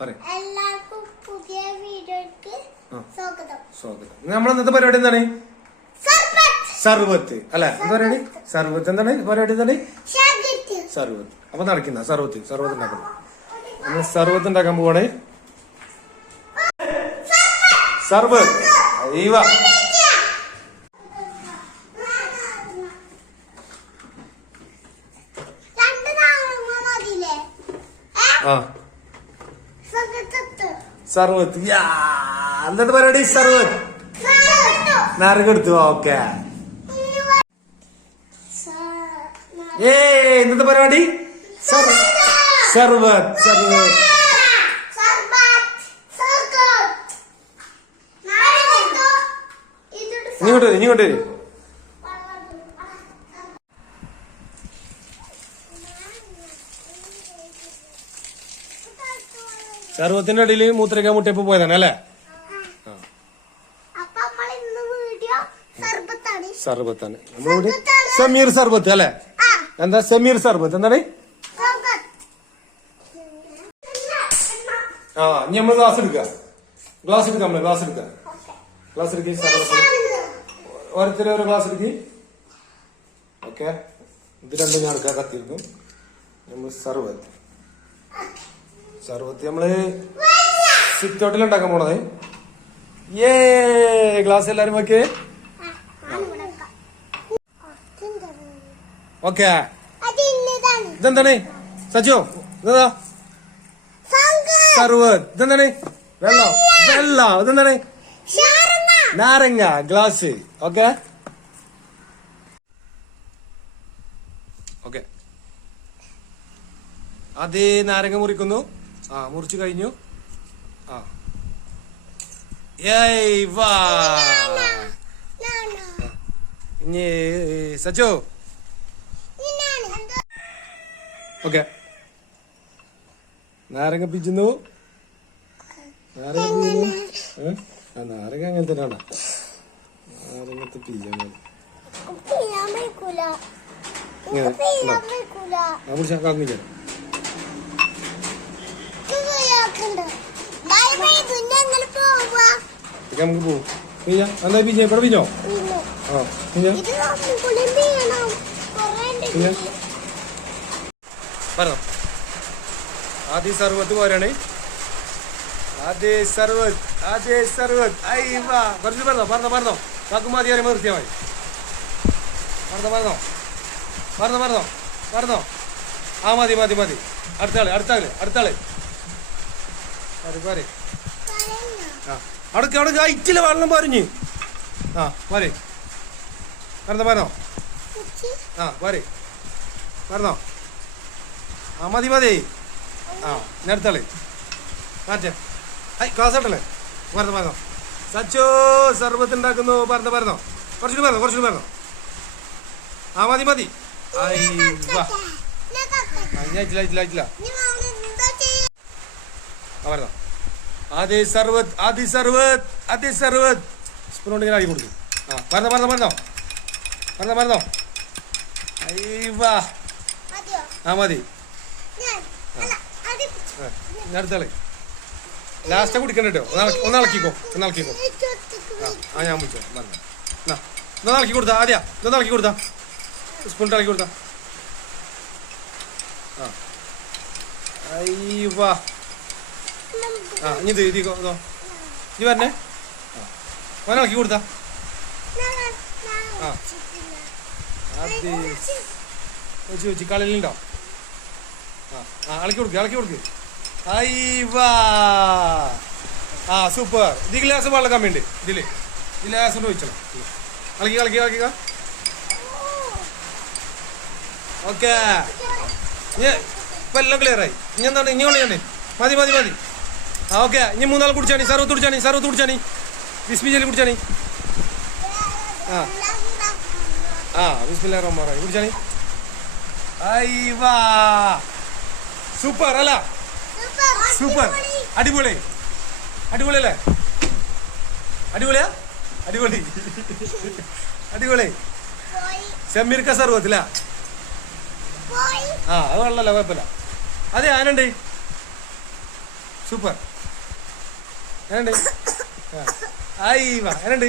എല്ലാവർക്കും പുതിയ വീഡിയോയ്ക്ക് സ്വാഗതം. നമ്മൾ ഇന്നത്തെ പരിപാടി എന്താണ്? സർവത്ത് അല്ലെ? എന്താ പരിപാടി? സർവത്ത് എന്താണ് പരിപാടി? എന്താണ് സർവത്ത്? അപ്പൊ നടക്കുന്ന സർവത്ത് ഉണ്ടാക്കണം. നമ്മൾ സർവത്ത് ഉണ്ടാക്കാൻ പോവാണ്. സർവത്ത് സർവത്ത് എന്താ പരിപാടി? സർവത്ത് നാരങ്ങെടുത്തു. ഓക്കെ. ഇന്നത്തെ പരിപാടി സർവത്ത് സർവത്ത്. ഇങ്ങോട്ട് വരും. സർവത്തിന്റെ ഇടയില് മൂത്രയ്ക്കാൻ മുട്ടിയപ്പോ പോയതാണ് അല്ലേ? സർബത്താണ്. നമ്മളോട് സമീർ സർബത്ത് അല്ലെ? എന്താ സമീർ സർബത്ത്? എന്താണ്? ഇനി നമ്മള് ഗ്ലാസ് എടുക്കുക. നമ്മള് ഗ്ലാസ് എടുക്ക. സർബത്ത് ഓരോരുത്തരും ഓരോ ഗ്ലാസ് എടുക്കി. ഓക്കെ. ഇത് രണ്ടും ഞാൻ എടുക്കാൻ കത്തിയിരുന്നു. നമ്മൾ സർവത്ത് നമ്മള് സിറ്റ് ഔട്ടിൽ ഉണ്ടാക്കാൻ പോണത്. ഗ്ലാസ് എല്ലാരും വെക്കേ. ഓക്കെ. ഇതെന്താണ് സച്ചോ? ഇതാ സർവത്ത്. ഇതെന്താണ്? വെള്ളം. ഇതെന്താണ്? നാരങ്ങ ഗ്ലാസ്. ഓക്കെ. അത് നാരങ്ങ മുറിക്കുന്നു. മുറിച്ചു കഴിഞ്ഞു. ഇനി സച്ചോ. ഓക്കെ. നാരങ്ങ പിച്ചുന്നു. നാരങ്ങ അങ്ങനെ തന്നെയാണ്. നാരങ്ങത്തെ പിഴിയാൻ കളഞ്ഞില്ല. നമുക്ക് പോവും. എന്താ പിഞ്ഞോ? ഇവിടെ പിഞ്ഞോ? പറഞ്ഞോ. ആദ്യ സർവത്ത് പോരാണ്. പറഞ്ഞോ. കാക്കു മതി നിർത്തിയാ മതി. പറഞ്ഞോ. മതി. അടുത്താള് അവിടെ ഐറ്റില് വെള്ളം പറഞ്ഞ്. പറഞ്ഞോ. പറഞ്ഞോ. മതി. അടുത്താള് മാറ്റേ. ക്ലാസ് ആട്ടല്ലേ? പറഞ്ഞോ. സച്ചോ സർബത്ത് ഉണ്ടാക്കുന്നു. പറഞ്ഞോ. കുറച്ചുകൂടി പറഞ്ഞോ. മതി. അയച്ചില്ല. പറഞ്ഞോ. ആദ്യ സർവത്ത് സ്പൂണോണ്ടിങ്ങനെ ആക്കി കൊടുക്കും. പറഞ്ഞോ. മതി. അടുത്താളെ ലാസ്റ്റ് കുടിക്കണ്ട കേട്ടോ. ഒന്ന് ഇളക്കിക്കോ. ഞാൻ വിളിച്ചോ. ഒന്ന് ഇളക്കി കൊടുത്താ. ഇതൊന്ന് ഇളക്കി കൊടുത്താ. സ്പൂണിട്ട് ഇളക്കി കൊടുത്താ. ഇനി ഇതിക്കോ. ഇനി പറഞ്ഞേ. ഇളക്കി കൊടുത്താ. വെച്ച് കളിയിലുണ്ടോ? ഇളക്കി കൊടുക്ക്. സൂപ്പർ. ഇത് ഗ്ലാസ് വെള്ളം കമ്മിയുണ്ട്. ഇതില് ഗ്ലാസ് കൊണ്ട് വെച്ചോ. ഇളക്കി. ഓക്കെ. ഇപ്പൊ എല്ലാം ക്ലിയർ ആയി. ഇനി എന്താണ്? ഇനി മതി. ഓക്കെ. ഇനി മൂന്നാൾ കുടിച്ചാണി. സർവത്ത് കുടിച്ചാണി. ബിസ്മില്ലാഹി കുടിച്ചാണി. ബിസ്മില്ലാഹിർ റഹ്മാനിർ റഹീം കുടിച്ചാണി. സൂപ്പർ അല്ല? സൂപ്പർ. അടിപൊളി അല്ലേ? അടിപൊളി. ഷമീർക്ക സർവത്തില്ല. അത് വെള്ളല്ല, കുഴപ്പമില്ല. അതെ ആനുണ്ട്. സൂപ്പർ. എന്നുണ്ട്? ആയി വാ, എന്നുണ്ട്?